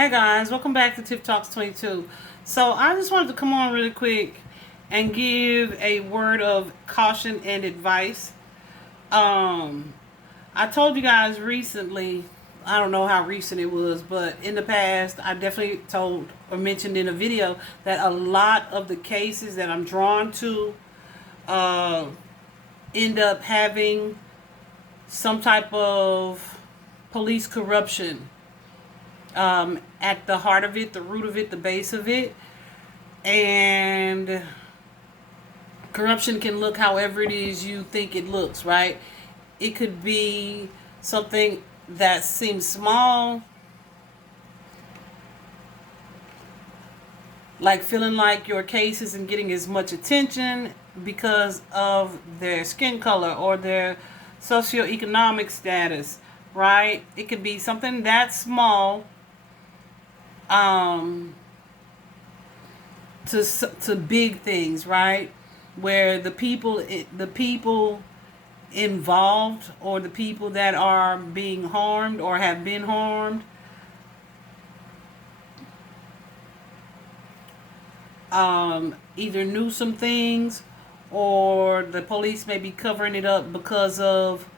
Hey guys, welcome back to Tip Talks 22. So I just wanted to come on really quick and give a word of caution and advice. Um, I told you guys recently, I don't know how recent it was, but in the past, I definitely told or mentioned in a video that a lot of the cases that I'm drawn to uh, end up having some type of police corruption at the heart of it, the root of it, the base of it. And corruption can look however it is you think it looks, right? It could be something that seems small, like feeling like your case isn't getting as much attention because of their skin color or their socioeconomic status, right? It could be something that small, um, to big things, right? Where the people involved or the people that are being harmed or have been harmed either knew some things, or the police may be covering it up because of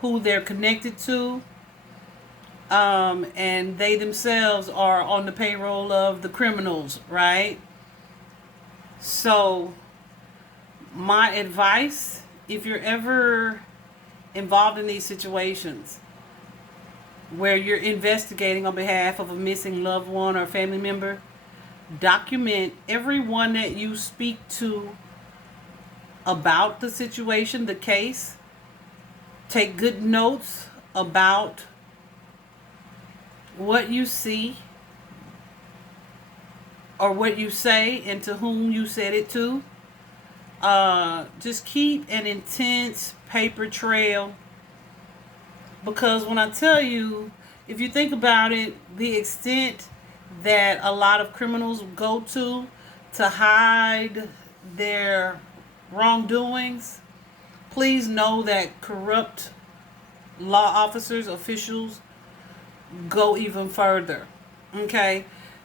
who they're connected to, and they themselves are on the payroll of the criminals, right? So my advice, if you're ever involved in these situations where you're investigating on behalf of a missing loved one or family member, document everyone that you speak to about the situation, the case. Take good notes about what you see or what you say and to whom you said it to. Just keep an intense paper trail, because when I tell you, if you think about it, the extent that a lot of criminals go to hide their wrongdoings, please know that corrupt law officers, officials, go even further. Okay?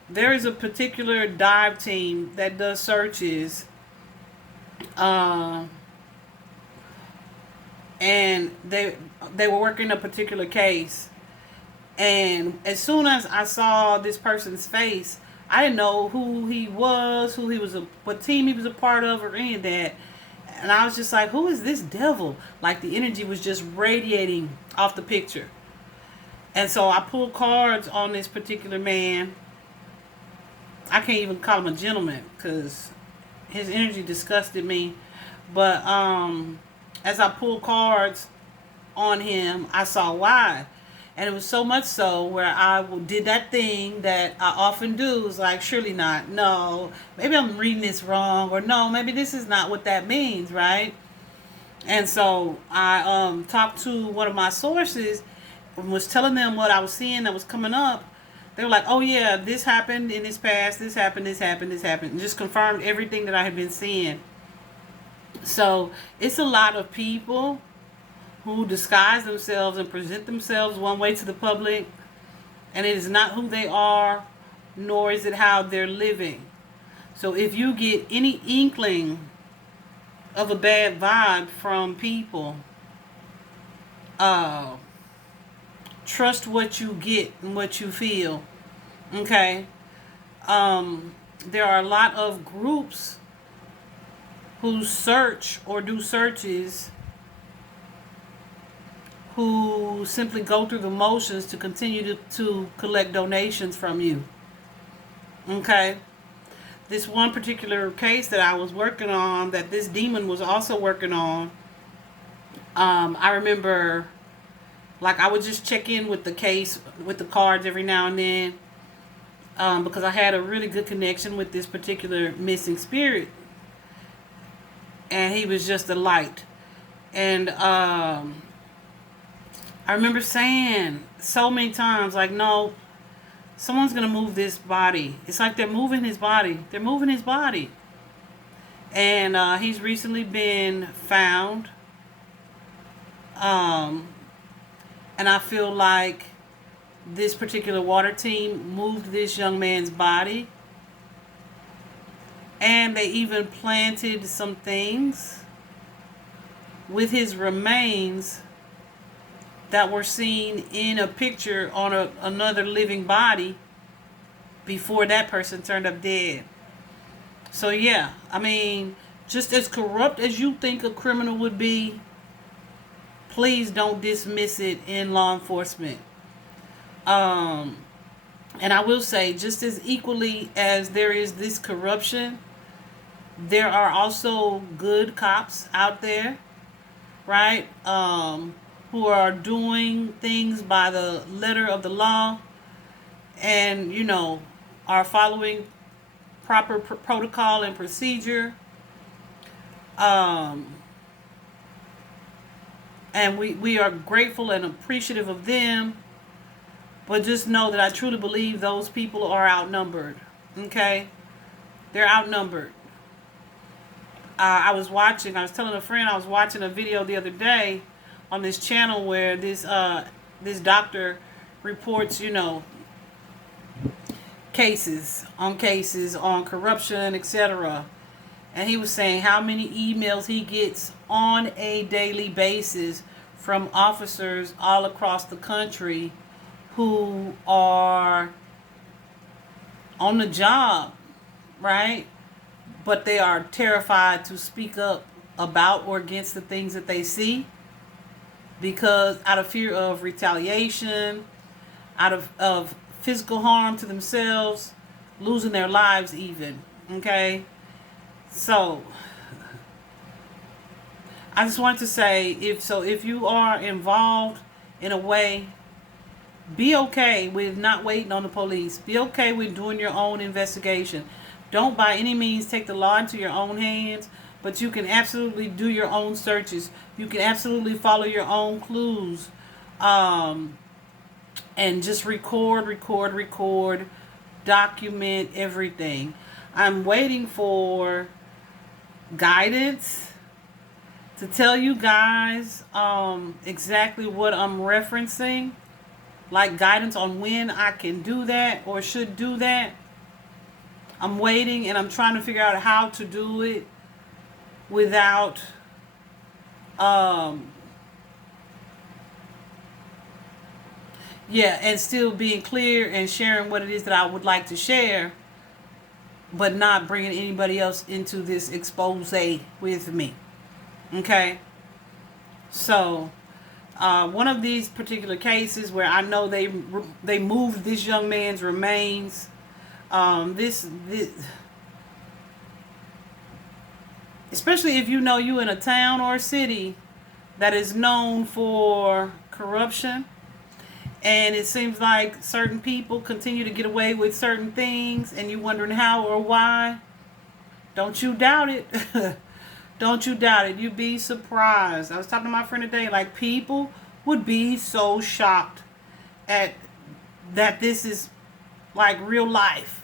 There is a particular dive team that does searches, uh, and they were working a particular case. And as soon as I saw this person's face, I didn't know who he was, what team he was a part of, or any of that. And I was just like, who is this devil? Like, the energy was just radiating off the picture. And so I pulled cards on this particular man. I can't even call him a gentleman because his energy disgusted me. But as I pulled cards on him, I saw why. And it was so much so where I did that thing that I often do. Is like, surely not. No, maybe I'm reading this wrong. Or no, maybe this is not what that means, right? And so I talked to one of my sources and was telling them what I was seeing that was coming up. They were like, oh yeah, this happened in this past, this happened, this happened, this happened. And just confirmed everything that I had been seeing. So it's a lot of people who disguise themselves and present themselves one way to the public, and it is not who they are, nor is it how they're living. So if you get any inkling of a bad vibe from people, uh, trust what you get and what you feel. Okay? There are a lot of groups who search or do searches who simply go through the motions to continue to collect donations from you. Okay? This one particular case that I was working on, that this demon was also working on, I remember, like, I would just check in with the case, with the cards every now and then, because I had a really good connection with this particular missing spirit. And he was just a light. And I remember saying so many times, like, no, someone's going to move this body. It's like they're moving his body. They're moving his body. And he's recently been found. And I feel like this particular water team moved this young man's body, and they even planted some things with his remains that were seen in a picture on another living body before that person turned up dead. So yeah, I mean, just as corrupt as you think a criminal would be, please don't dismiss it in law enforcement. And I will say, just as equally as there is this corruption, there are also good cops out there, right? Who are doing things by the letter of the law and, are following proper protocol and procedure. And we are grateful and appreciative of them. But just know that I truly believe those people are outnumbered. Okay? They're outnumbered. I was telling a friend, I was watching a video the other day on this channel where this doctor reports, cases on corruption, etc. And he was saying how many emails he gets on a daily basis from officers all across the country who are on the job, right? But they are terrified to speak up about or against the things that they see, because out of fear of retaliation, out of physical harm to themselves, losing their lives even. Okay? So I just want to say, if you are involved in a way, be okay with not waiting on the police. Be okay with doing your own investigation. Don't by any means take the law into your own hands, but you can absolutely do your own searches. You can absolutely follow your own clues. And just record, document everything. I'm waiting for guidance to tell you guys exactly what I'm referencing. Like guidance on when I can do that or should do that. I'm waiting, and I'm trying to figure out how to do it without and still being clear and sharing what it is that I would like to share, but not bringing anybody else into this expose with me. Okay? So one of these particular cases where I know they moved this young man's remains. This especially if you in a town or a city that is known for corruption, and it seems like certain people continue to get away with certain things, and you're wondering how or why. Don't you doubt it. Don't you doubt it. You'd be surprised. I was talking to my friend today, like, people would be so shocked at that this is like real life.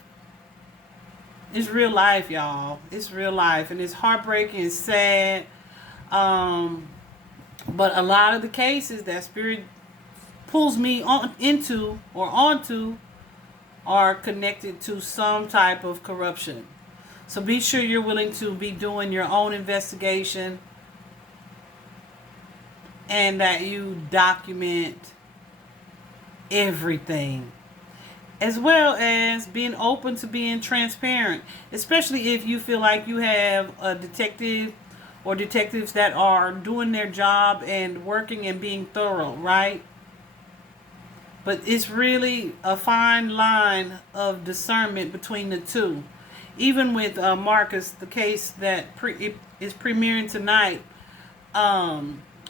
It's real life, y'all. It's real life, and it's heartbreaking. It's sad. But a lot of the cases that Spirit pulls me onto are connected to some type of corruption. So be sure you're willing to be doing your own investigation, and that you document everything, as well as being open to being transparent, especially if you feel like you have a detective or detectives that are doing their job and working and being thorough, right? But it's really a fine line of discernment between the two. Even with Marcus, the case that is premiering tonight,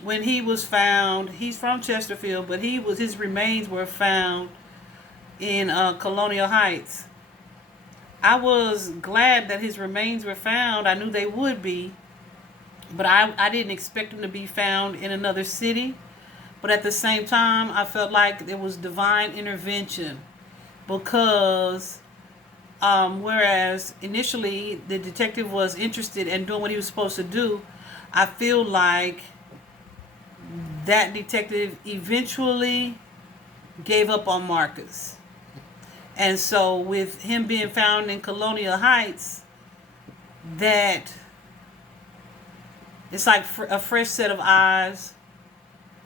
when he was found, he's from Chesterfield, but his remains were found in Colonial Heights. I was glad that his remains were found. I knew they would be, but I didn't expect them to be found in another city. But at the same time, I felt like it was divine intervention, because whereas initially the detective was interested in doing what he was supposed to do, I feel like that detective eventually gave up on Marcus. And so with him being found in Colonial Heights, that it's like a fresh set of eyes,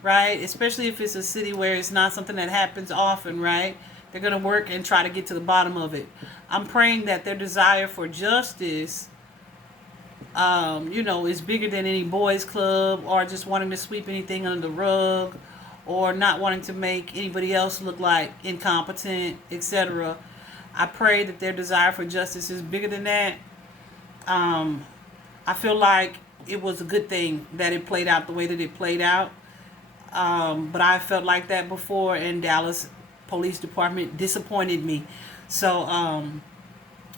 right? Especially if it's a city where it's not something that happens often, right? They're going to work and try to get to the bottom of it. I'm praying that their desire for justice, is bigger than any boys club or just wanting to sweep anything under the rug or not wanting to make anybody else look like incompetent, etc. I pray that their desire for justice is bigger than that. I feel like it was a good thing that it played out the way that it played out. But I felt like that before, and Dallas Police Department disappointed me. So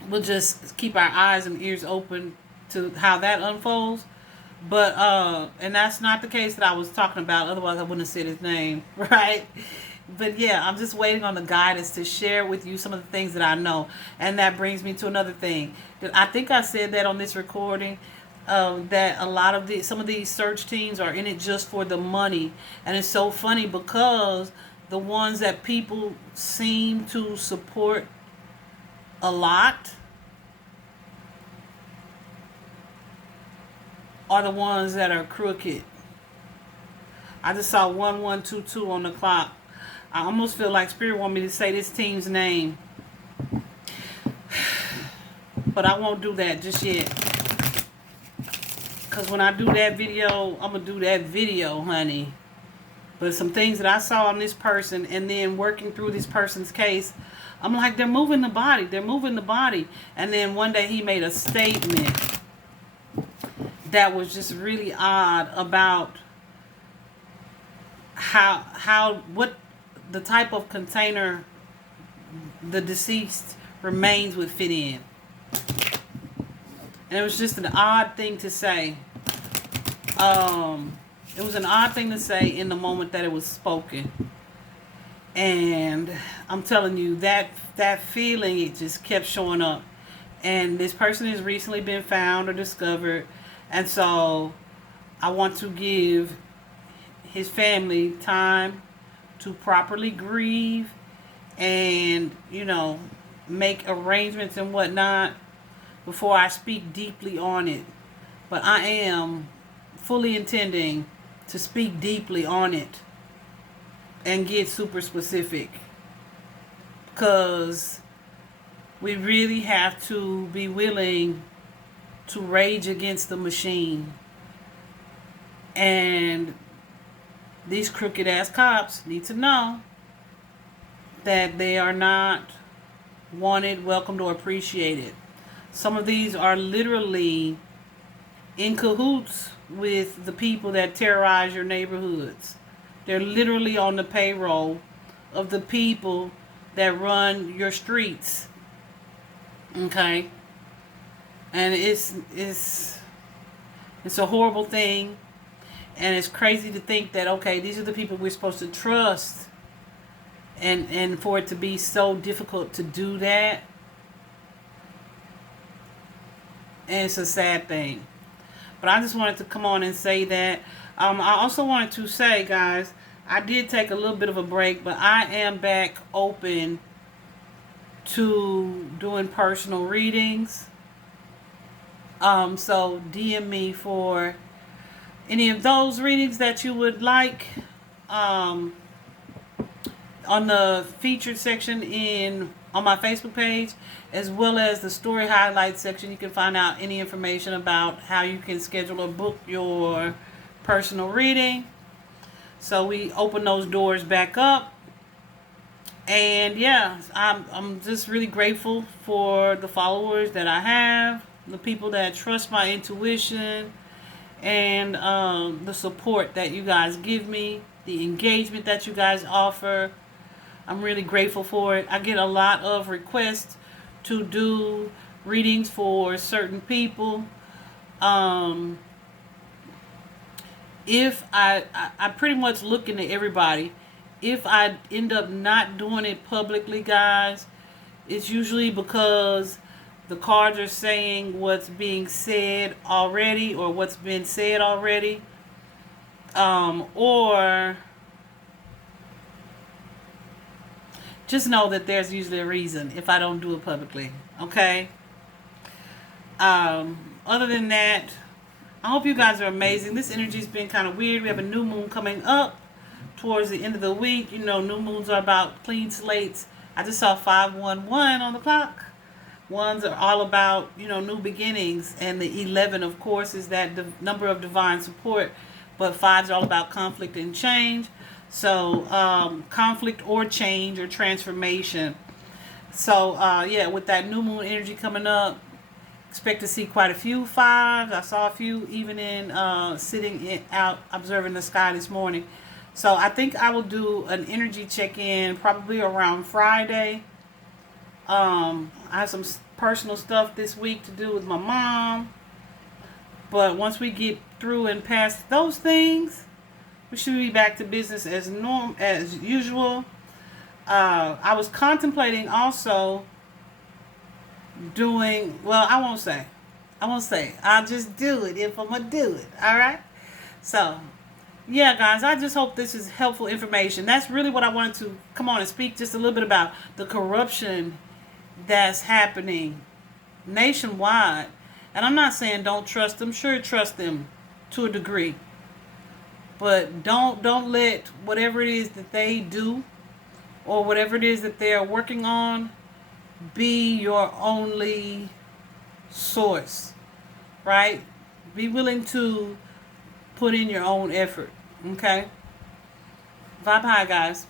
we'll just keep our eyes and ears open to how that unfolds. But and that's not the case that I was talking about. Otherwise, I wouldn't have said his name, right? But yeah, I'm just waiting on the guidance to share with you some of the things that I know. And that brings me to another thing. I think I said that on this recording. That a lot of some of these search teams are in it just for the money. And it's so funny because the ones that people seem to support a lot are the ones that are crooked. I just saw 1122 on the clock. I almost feel like Spirit want me to say this team's name, but I won't do that just yet. Because when I do that video, I'm going to do that video, honey. But some things that I saw on this person and then working through this person's case, I'm like, they're moving the body. They're moving the body. And then one day he made a statement that was just really odd about what the type of container the deceased remains would fit in. And it was just an odd thing to say. It was an odd thing to say in the moment that it was spoken. And I'm telling you, that feeling, it just kept showing up. And this person has recently been found or discovered. And so I want to give his family time to properly grieve and, make arrangements and whatnot before I speak deeply on it. But I am fully intending to speak deeply on it and get super specific, because we really have to be willing to rage against the machine. And these crooked ass cops need to know that they are not wanted, welcomed, or appreciated. Some of these are literally in cahoots with the people that terrorize your neighborhoods. They're literally on the payroll of the people that run your streets. Okay? And it's a horrible thing. And it's crazy to think that, okay, these are the people we're supposed to trust. And for it to be so difficult to do that. And it's a sad thing. But I just wanted to come on and say that. I also wanted to say, guys, I did take a little bit of a break, but I am back open to doing personal readings. So DM me for any of those readings that you would like. On the featured section on my Facebook page, as well as the story highlights section, you can find out any information about how you can schedule or book your personal reading. So we open those doors back up. And yeah, I'm just really grateful for the followers that I have, the people that trust my intuition, and the support that you guys give me, the engagement that you guys offer. I'm really grateful for it. I get a lot of requests to do readings for certain people. If I pretty much look into everybody. If I end up not doing it publicly, guys, it's usually because the cards are saying what's being said already, or what's been said already, or just know that there's usually a reason if I don't do it publicly. Okay. Other than that, I hope you guys are amazing. This energy's been kind of weird. We have a new moon coming up towards the end of the week. You know, new moons are about clean slates. I just saw 511 on the clock. Ones are all about, you know, new beginnings, and the 11, of course, is that the number of divine support. But fives are all about conflict and change. So conflict or change or transformation. So yeah, with that new moon energy coming up, expect to see quite a few fives. I saw a few even in out observing the sky this morning. So I think I will do an energy check-in probably around Friday. I have some personal stuff this week to do with my mom. But once we get through and past those things, we should be back to business as usual. I was contemplating also doing, well, I won't say. I'll just do it if I'm going to do it. All right? So, yeah, guys, I just hope this is helpful information. That's really what I wanted to come on and speak just a little bit about, the corruption that's happening nationwide. And I'm not saying don't trust them. Sure, trust them to a degree. But don't let whatever it is that they do or whatever it is that they're working on be your only source, right? Be willing to put in your own effort, okay? Vibe high, guys.